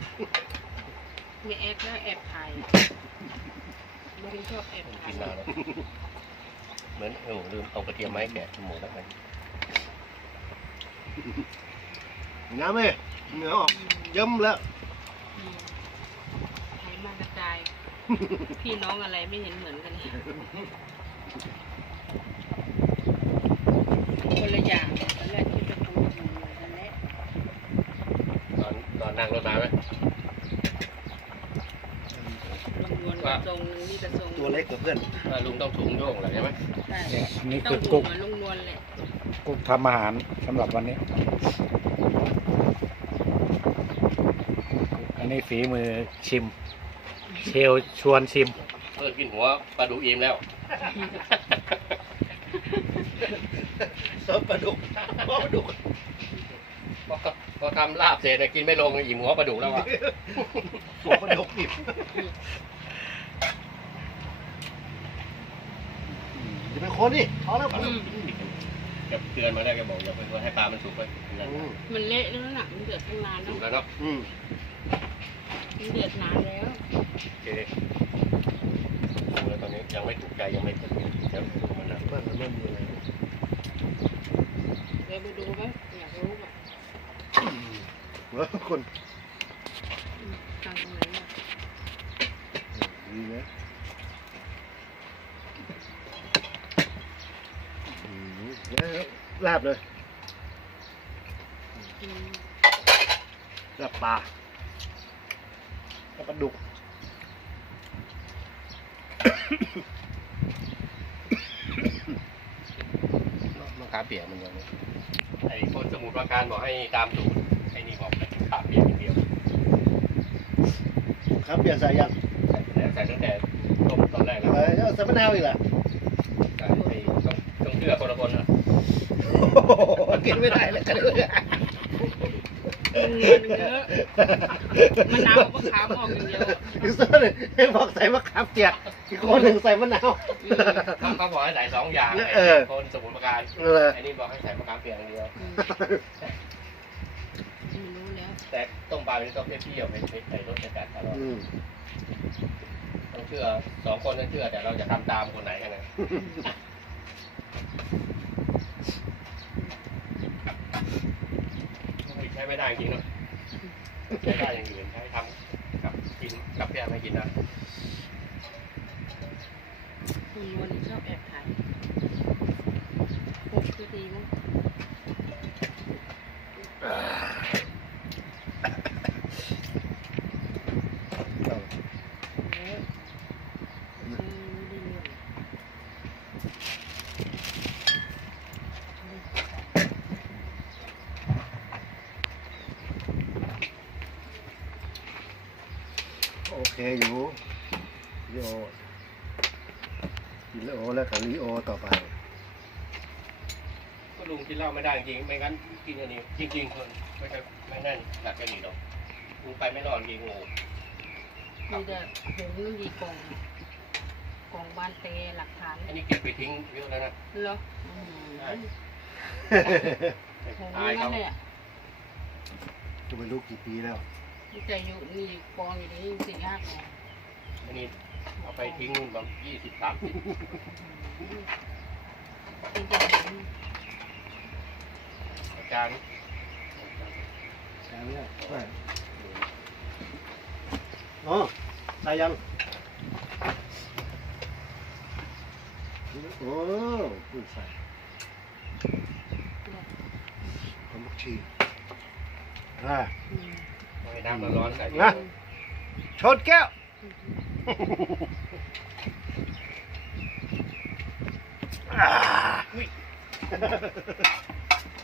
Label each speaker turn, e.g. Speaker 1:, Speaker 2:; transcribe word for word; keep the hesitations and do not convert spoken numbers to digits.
Speaker 1: ไม่แอบแล้วแอบถ่ายบางทีชอบแอบถ่าย
Speaker 2: กินนานแล้วเหมือนโอ้ลืมเอากระเทียมไม้แกะหมูแล้วกัน
Speaker 3: น้ำไหมเหนือออกเยิ้มแล้ว
Speaker 1: ไขมันกระจาย พี่น้องอะไรไม่เห็นเหมือนกันเลยคนละอย่างตอนแรกที่เป็นตัวเหมือนกันแหละ
Speaker 2: ตอนตอนนั่งรถมาไหม
Speaker 1: ลงนวลกับทรงนี่กับทรง
Speaker 3: ตัวเล็กกว่าเพื่อน
Speaker 2: ว่าลุงต้องถุงโยงเหรอใช่ไหม
Speaker 1: ใช่
Speaker 4: เนี่ยนี่
Speaker 1: ต้อ
Speaker 4: คื
Speaker 1: ง
Speaker 4: อ
Speaker 1: ดู
Speaker 4: กุ๊ก
Speaker 1: เหมือนลงนวลแหละ
Speaker 4: กุ๊กทำอาหารสำหรับวันนี้ อันนี้ฝีมือชิม เชลชวนชิม
Speaker 2: เพิ่งกินหัวปลาดุกอิ่มแล้ว
Speaker 3: ซอสปลาดุกซอสปลาดุก
Speaker 2: พอพอทำลาบเสร็จกินไม่ลงอิ่มหัวปลาดุกแล้วอ่ะ
Speaker 3: หัวปลาดุกดิบจะเป็นคนนี่พอแล้ว
Speaker 1: อืม
Speaker 2: แกเตือนมาได้แกบอกอย่าไปให้ปลามันสุกไป
Speaker 1: มันเละแล้วน่ะมันเดือดตั้งนานแล้
Speaker 2: สุ
Speaker 1: ว
Speaker 2: กแล้วเนาะ
Speaker 3: อืม
Speaker 1: มันเดือดนานแล้ว
Speaker 2: โอเคดูแล้วตอนนี้ยังไม่ถูกใจยังไม่ถูกเดี๋ยวดูมันนะ
Speaker 3: บ้านมันไม่มีอะไร
Speaker 1: เดี๋ยวไปดูไหมอยากรู้อ่ะ
Speaker 3: แล้วคน
Speaker 1: อืมตั้งตรงไหนอ่ะ
Speaker 3: ดีนะอืมแล้วลาบเลย
Speaker 1: อืม
Speaker 3: ลาบปลาลาบปลาดุก
Speaker 2: มะขามเปียกมันยังไอ้คนสมุทรปราการบอกให้ตามสูตรไอ้นี่บอกมะขามเปียกอย่างเดียว
Speaker 3: ครับเปลี่ยนสายยัง
Speaker 2: ใส่แล้วใส่ตั้งแต่ต้มตอนแรกแล้ว
Speaker 3: เอ้ยเอาใส่มะนาวอีกล่ะ
Speaker 2: ใส่ไอ้ต้องต้องเชื่อคนละคนอ่ะ
Speaker 3: กินไม่ได้เลยกันเลย
Speaker 1: มันเยอะมะนาวกับมะขามออกอย่างเดียวอะ
Speaker 3: อีกส่วนหนึ่งให้บอกใส่มะขามเปียกอีกคนหนึ่งใส่มะนาว
Speaker 2: เขาเขาบอกให้ใส่สองอย่าง
Speaker 3: เออ
Speaker 2: ไอ้คนสมุทรปราการ
Speaker 3: เออ
Speaker 2: ไอ้นี่บอกให้ใส่มะขามเปียกอย่างเดียว
Speaker 1: อืมไม่รู้แล้ว
Speaker 2: แต่ต้มปลาเป็นต้มเปรี้ยวๆไม่ไม่ใส่รสจัดๆตลอด
Speaker 3: อืม
Speaker 2: ต้องเชื่อสองคนต้องเชื่อแต่เราจะทำตามคนไหนกันนะใช้ไม่ได้จริงเนาะใช้ได้อย่างอื่นใช้ทำกับกินกับแก้ไม่กินนะ
Speaker 1: คุณนวลนี่ชอบแอบถ่ายพกคือดีมั้งเออเออดีเลย
Speaker 3: โอเคอยู่ลีโอกินลีโอแล้วกับลีโอต่อไป
Speaker 2: ก็ลุงกินเหล้าไม่ได้จริงไม่งั้นกินอันนี้จริงๆคนไม่ใช่ไม่นั่นหลักแค่นี้หรอกลุงไปไม่นอนกินโง่
Speaker 1: มีแต่หงดีกล่องกล่องบานเตหลักฐาน
Speaker 2: อันนี้เก็บไปทิ้งเยอะแล้วนะ
Speaker 1: เหรออืม
Speaker 2: ใช่
Speaker 1: หง
Speaker 2: ตาย
Speaker 1: นั่
Speaker 2: เขา
Speaker 1: นเลยอ่ะ
Speaker 3: จะไม่รู้กี่ปีแล้ว
Speaker 1: มีแต่อยู่นี่กองอยู่นี่สี่ห้ากอง
Speaker 2: อันนี้เอาไปทิ้งนู่นแบบยี่สิบสามสิบ
Speaker 1: เป็นอย่างนี้
Speaker 2: อาจารย์
Speaker 3: ใช่ไหมไม่อ๋อใส่ยังโอ้เพิ่งใส่ขนมชีอ่า
Speaker 1: อืม
Speaker 2: เอาให้น้ำร้อนๆใส่
Speaker 3: นะ ชนแก้วอ่า